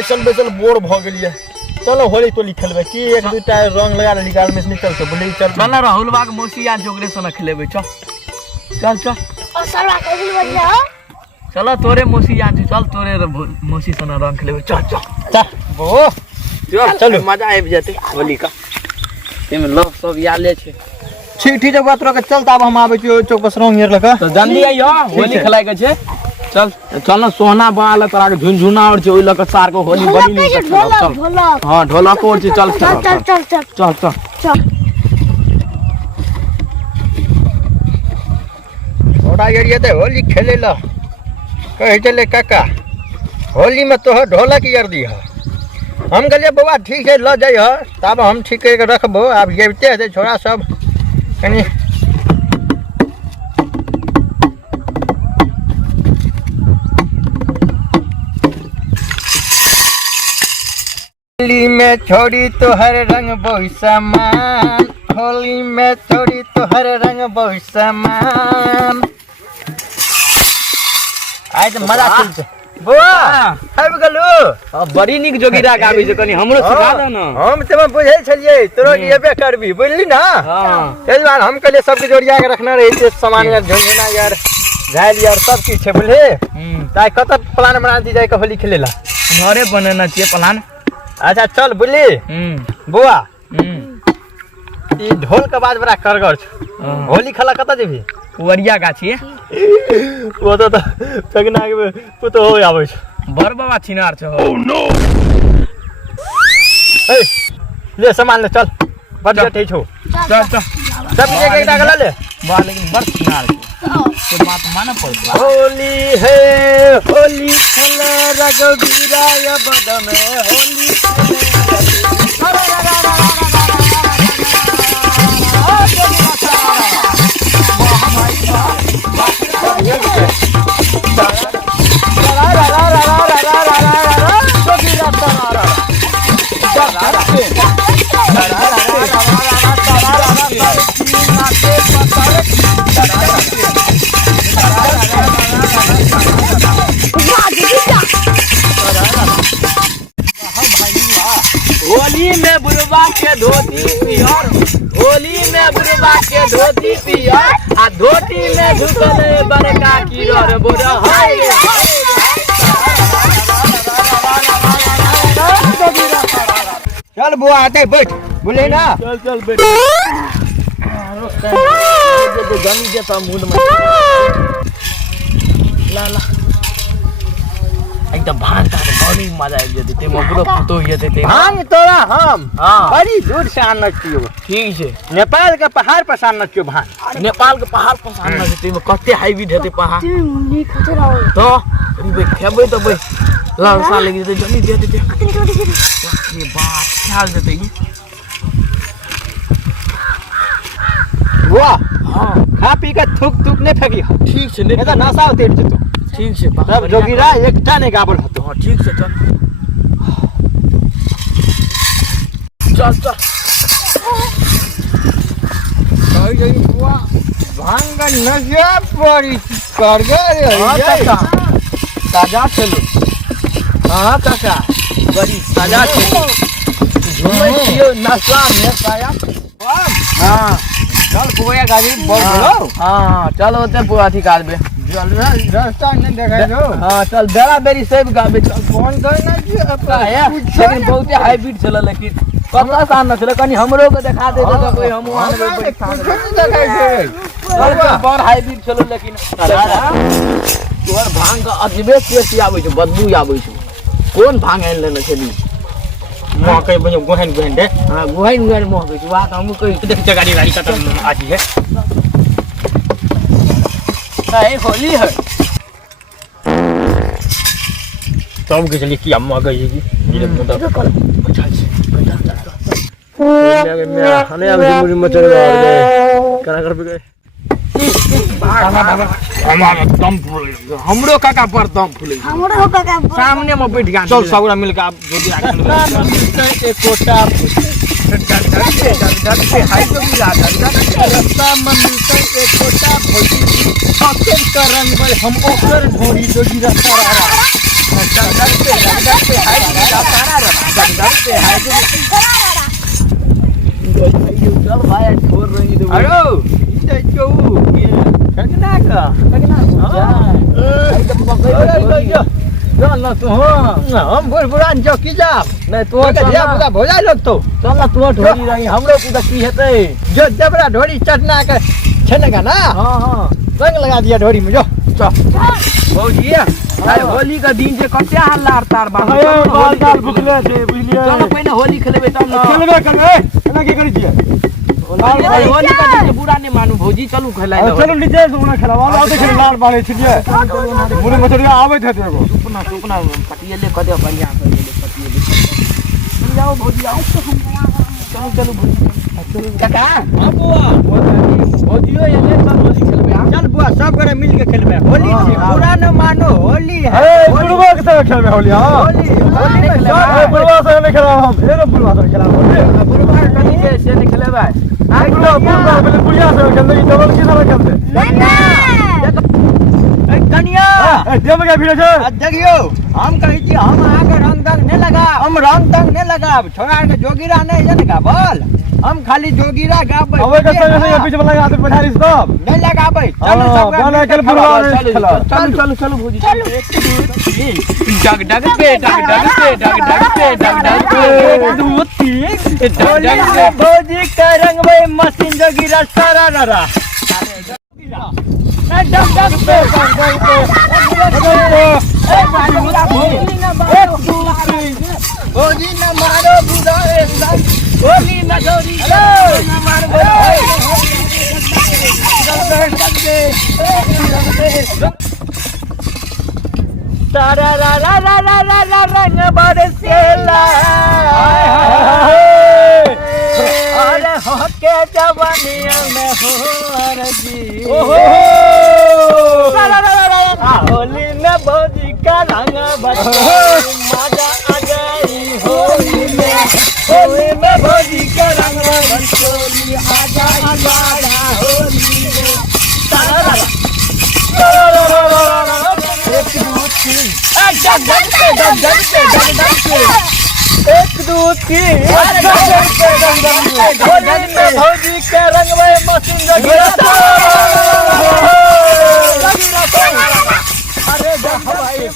बैसल बैसल बोर भ गेलिए। चलो होली तो खेलबे की एक दूटा रंग लगा ले निकाल में से निकल के बोले चल चल ना राहुल बाग मौसी आ जोगरे सना खेलेबे चल चल चल और सरवा के भी बजा चलो तोरे मौसी जान चल तोरे मौसी सना रंग खेलेबे चल चल चल बो चलो मजा आबि जाते होली का एमे लोग सब याले छे ठीक ठीक बात रख चल तब हम आबे छियो चौक पर रंग हेर लका तो जल्दी आइयो होली खेलाय के छे चल चल ना सोना बाल तोरा के झुनझुना और छे ओइ लक सार को होली बनी नहीं चल हां ढोलक और छे चल चल चल चल चल चल चल चल थोड़ा एरिया दे होली खेले ला कहे चले काका होली में तो ढोलक यार दी है हम कहलिए बउआ ठीक है ल जाइ ह तब हम ठीक करके रखबो अब जेबते है छोड़ा सब कनी होली में छोड़ी तो हर रंग बहु समान होली में छोड़ी तो हर रंग बहु समान आज मजा चलते बुआ आबि गेलु बड़ी निक जोगिरा गाबी जे कनी हमरो सिखा दो ना हम ते बुझै छलिए तोरो एबे करबी बुझली ना हां तेज बार हम कहले सब के जोड़िया के रखना रहे छे सामान यार झोना यार झाइल यार सब चीज छे बुझले ताई कत प्लान बना दी जाए के होली खेलेला घरे बनाना चाहिए प्लान अच्छा चल बुझली बुआ ई ढोल के बाद बड़ा करगर छ होली खेला कत जेबी वरिया गाछी वो तो पगना के वो तो हो आबै छ बर बाबा छिनार छ ओ नो ए ले सामान ले चल बड़ ठे छो चल चल सब एक एक डाल ले बा लेकिन बर छिनार के बात माने पड़ता होली है होली खेले रघुवीरा या बद में होली होली में बुढ़वा के धोती पियर होली में बुढ़वा के धोती पियर आ धोती में घुसल बड़का कीरर बोल हाय चल बुआ आते बैठ बोले ना चल चल बैठ जमी जेता मूड में ला ला एकदम भान का बड़ी मजा आ जेते ते मगरो फटो हो जेते ते भांग तोरा हम हां बड़ी दूर से आन छियो ठीक छे नेपाल के पहाड़ पर आन छियो भांग नेपाल के पहाड़ पर आन जेते में कते हाईब्रिड हेते पहाड़ नी खतरा हो तो रे खेबै त बे लड़सा लगी तो जल्दी दे दे ये बात ख्याल देते ही बुआ हां खा पी के थुक थुक नहीं फेंकी ठीक छे नहीं तो नशा होते जतो ठीक छे सब जोगिरा एकटा नहीं गाबल हतो हां ठीक छे चल चल चल कहि गई बुआ भांग का नशा पड़ी कर गए हां काका ताजा चलो हां काका बड़ी ताजा चलो घूमै छियो नशा में पाया हां चल बुआ गाड़ी बोल बोलो हां चल ओते पूरा थी काटबे रास्ता नहीं देखा जो हां चल बेरा बेरी सब गाबे चल फोन करना कि अपना है लेकिन बहुते हाईब्रिड चल लेकिन कतला सान न चल कनी हमरो के दिखा दे तो कोई हम आन में कुछ नहीं देखा छै बड़ हाईब्रिड चल लेकिन तोहर भांग का अजबे टेस्ट आबै छै बदबू आबै छै कोन भांग आन लेने छली मां कहि बने गोहन गोहन दे हां गोहन गोहन मोह के बात हम कहि देख गाड़ी गाड़ी खत्म आजी है है होली है तब के चली की अम्मा गई जी ये मतलब अच्छा मैं हने अब मुरी मचल गए कना कर पे गए हमारा दम फूल हमरो काका पर दम फूल हमरो काका सामने में बैठ गया चल सबरा मिलके आप जो भी आके एक कोटा डर से हाई तो भी रहा रास्ता में मिलते एक कोटा भोजी फकेर करन पर हम ओकर ढोरी जो रास्ता रहा डर से हाई पे है चल भाई छोड़ रही दो अरे इधर क्यों कगना का चल ना तू हम बुरबुरान जो की जा नहीं तू क्या पूरा भोजा लोग तो चल ना तू ढोली रही हमरो पूरा की हेतै जो जबरा ढोरी चटना के छेनेगा ना हां हां रंग लगा दिया ढोरी में जो भौजी अरे होली का दिन जे कत्या हल्ला तार बा बाल दाल भुखले थे बुझलिए चलो पहले होली खेलेबे तब ना खेलबे करबे एना की करी दिए होली का दिन बुरा नहीं मानू भौजी चलू खेलाइ चलो नीचे से उना खेलावा आओ तो खेल लाल बाले छिए मुने मछरिया आवे थे एगो सुपना पटिये ले कदे बढ़िया पटिये ले जाओ भौजी आओ चलो चलो भौजी काका हां बुआ भौजियो ये ले चल होली खेलबे चल बुआ सब करे मिल के खेलबे होली छे पूरा न मानो होली है ए बुढ़वा के संग खेलबे होली हां होली में ए बुढ़वा संग नहीं खेलावा हम ए बुढ़वा संग खेलावा होली बुढ़वा कनी के से नहीं खेलेबे आई बुढ़वा पहले बुढ़िया संग खेलते डबल की तरह खेलते कनिया ए देम के फिरे छे देखियो हम कहै छी हम आके रंग तंग नहीं लगा हम रंग तंग नहीं लगाब छोड़ा के जोगिरा नहीं जन गाबल हम खाली जोगिरा गाबै अबे के संग नहीं बीच में लगा दे पठारी सब नहीं लगाबै चलो सब गाना खेल बुढ़वा खेला चलो भौजी डग डग पे दो तीन भौजी का रंग में मशीन जोगिरा सारा नरा डग डग पे भौजी न मारो बुढ़ा होली न जोड़ी न मारो तारा रा रा रा रा रा रा रंग बरसेला अरे हो के जवानिया में हो रजी होली में भौजी का रंग बरसे मजा आ गई होली में भौजी का रंग बरसोली आजा आजा होली में तारा एक दो तीन भौजी के रंग में मशीन अरे जा भाई